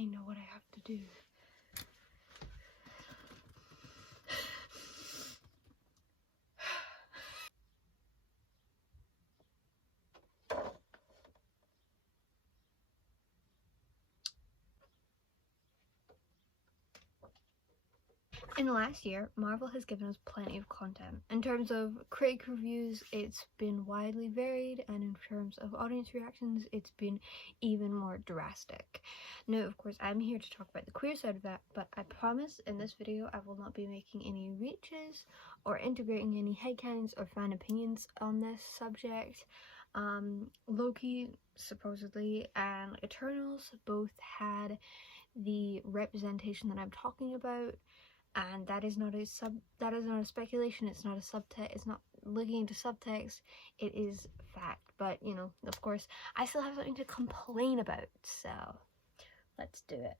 I know what I have to do. In the last year, Marvel has given us plenty of content. In terms of critic reviews, it's been widely varied, and in terms of audience reactions, it's been even more drastic. Now, of course, I'm here to talk about the queer side of that, but I promise in this video I will not be making any reaches or integrating any headcanons or fan opinions on this subject. Loki, supposedly, and Eternals both had the representation that I'm talking about, and that is not a speculation, it's not a subtext, it's not looking into subtext, it is fact. But you know, of course, I still have something to complain about, so let's do it.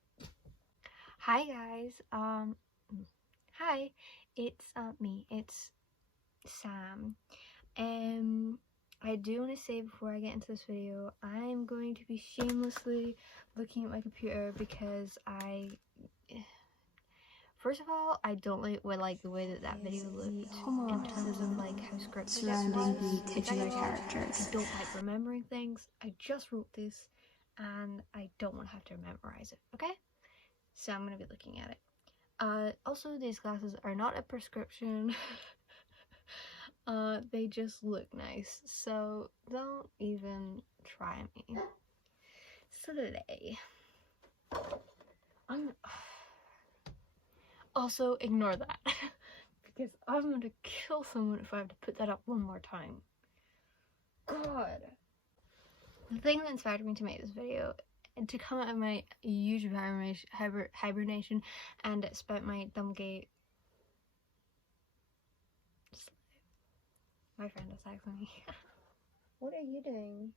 Hi guys, hi, it's me, it's Sam. I do want to say before I get into this video, I'm going to be shamelessly looking at my computer because first of all, I don't like the way that video looked in terms of like how scripted surrounding it was. the titular characters. I don't like remembering things. I just wrote this and I don't want to have to memorize it, okay? So I'm going to be looking at it. Also, these glasses are not a prescription. They just look nice, so don't even try me. So today, also ignore that because I'm going to kill someone if I have to put that up one more time. God. The thing that inspired me to make this video and to come out of my YouTube hibernation and spout my dumb gay. My friend is texting me. What are you doing?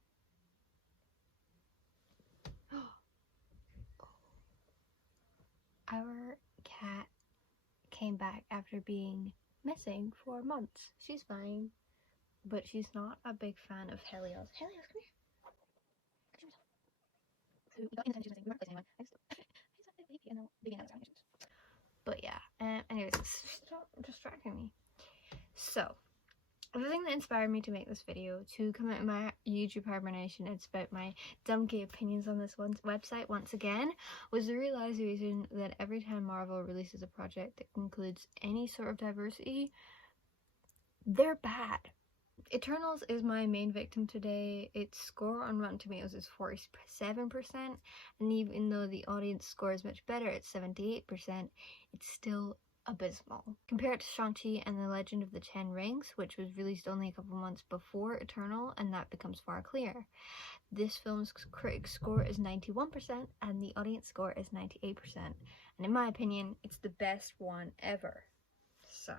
Our cat came back after being missing for months. She's fine, but she's not a big fan of Helios. Helios, come here. But yeah, anyways, stop distracting me. So, the thing that inspired me to make this video, to come out of my YouTube hibernation and spout my dumb gay opinions on this website once again, was the realization that every time Marvel releases a project that includes any sort of diversity, they're bad. Eternals is my main victim today. Its score on Rotten Tomatoes is 47%, and even though the audience score is much better at 78%, it's still abysmal. Compare it to Shang-Chi and the Legend of the Ten Rings, which was released only a couple months before Eternal, and that becomes far clearer. This film's critic score is 91% and the audience score is 98%, and in my opinion, it's the best one ever. So,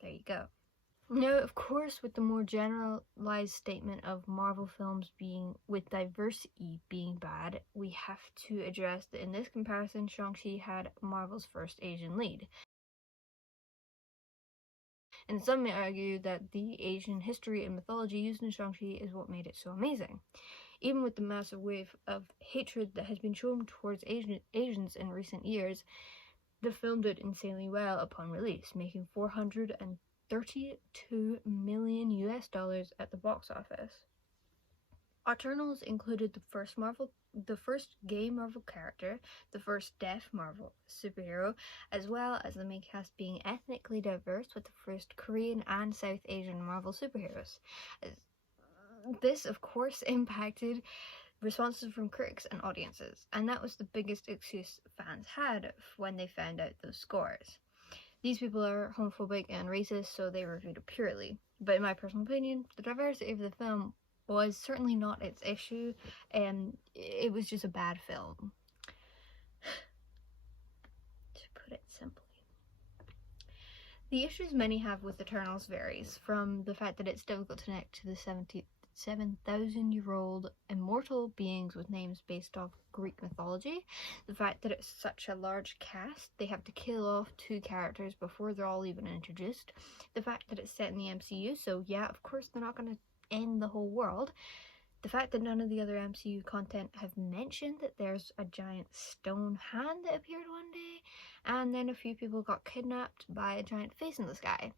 there you go. Now, of course, with the more generalized statement of Marvel films being with diversity being bad, we have to address that in this comparison, Shang-Chi had Marvel's first Asian lead. And some may argue that the Asian history and mythology used in Shang-Chi is what made it so amazing. Even with the massive wave of hatred that has been shown towards Asians in recent years, the film did insanely well upon release, making $432 million US at the box office. Eternals included the first gay Marvel character, the first deaf Marvel superhero, as well as the main cast being ethnically diverse with the first Korean and South Asian Marvel superheroes. This, of course, impacted responses from critics and audiences, and that was the biggest excuse fans had when they found out those scores. These people are homophobic and racist, so they reviewed it purely. But in my personal opinion, the diversity of the film was certainly not its issue, and it was just a bad film. To put it simply. The issues many have with Eternals varies, from the fact that it's difficult to connect to the 7,000-year-old immortal beings with names based off Greek mythology, the fact that it's such a large cast, they have to kill off 2 characters before they're all even introduced, the fact that it's set in the MCU, so yeah, of course they're not going to end the whole world, The fact that none of the other MCU content have mentioned that there's a giant stone hand that appeared one day, and then a few people got kidnapped by a giant face in the sky.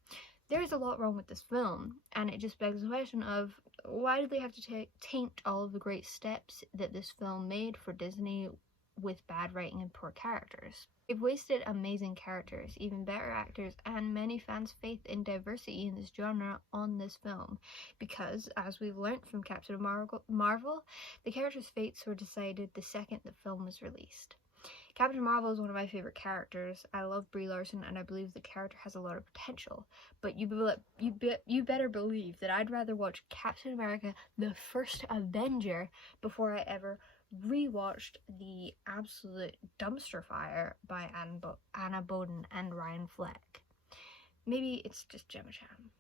There's a lot wrong with this film, and it just begs the question of why did they have to taint all of the great steps that this film made for Disney with bad writing and poor characters? They've wasted amazing characters, even better actors, and many fans' faith in diversity in this genre on this film, because, as we've learnt from Captain Marvel, the characters' fates were decided the second the film was released. Captain Marvel is one of my favorite characters. I love Brie Larson, and I believe the character has a lot of potential. But you better believe that I'd rather watch Captain America: The First Avenger before I ever rewatched the absolute dumpster fire by Anna Boden and Ryan Fleck. Maybe it's just Gemma Chan.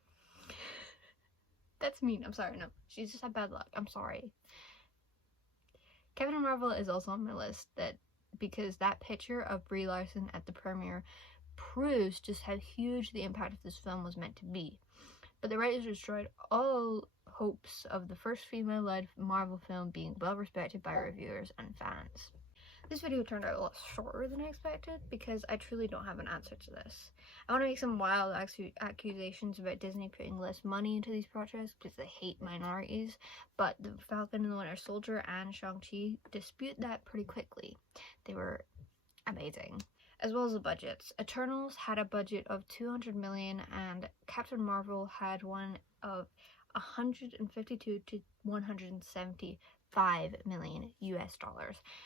That's mean. I'm sorry. No, she's just had bad luck. I'm sorry. Captain Marvel is also on my list because that picture of Brie Larson at the premiere proves just how huge the impact of this film was meant to be. But the writers destroyed all hopes of the first female-led Marvel film being well respected by reviewers and fans. This video turned out a lot shorter than I expected because I truly don't have an answer to this. I want to make some wild accusations about Disney putting less money into these projects because they hate minorities, but The Falcon and the Winter Soldier and Shang-Chi dispute that pretty quickly. They were amazing. As well as the budgets. Eternals had a budget of $200 million and Captain Marvel had one of $152 to $175 million US.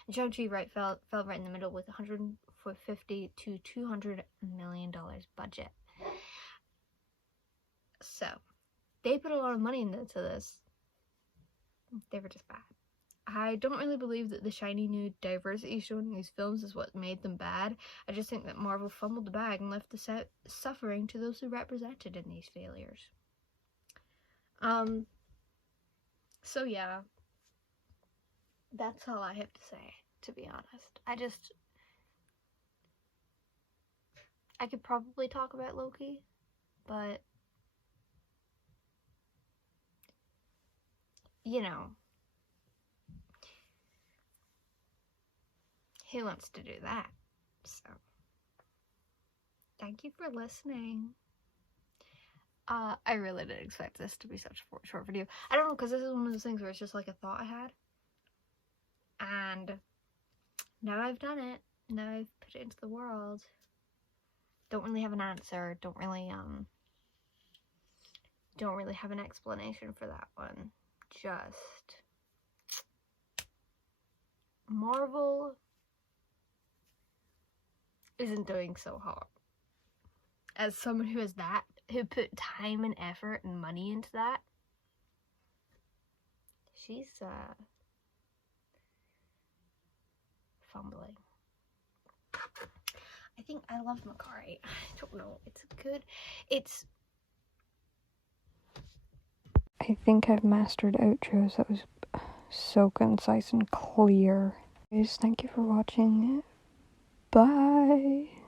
And Shang-Chi fell right in the middle with $150 to $200 million budget. So, they put a lot of money into this. They were just bad. I don't really believe that the shiny new diversity shown in these films is what made them bad. I just think that Marvel fumbled the bag and left the suffering to those who represented in these failures. So yeah, that's all I have to say, to be honest. I could probably talk about Loki, but, you know, who wants to do that? So, thank you for listening. I really didn't expect this to be such a short video. I don't know, because this is one of those things where it's just like a thought I had. And now I've done it. Now I've put it into the world. Don't really have an answer. Don't really have an explanation for that one. Just Marvel isn't doing so hot. As someone who put time and effort and money into that, she's fumbling. I think I love Makkari. I don't know. I think I've mastered outros. That was so concise and clear. Guys, thank you for watching. Bye.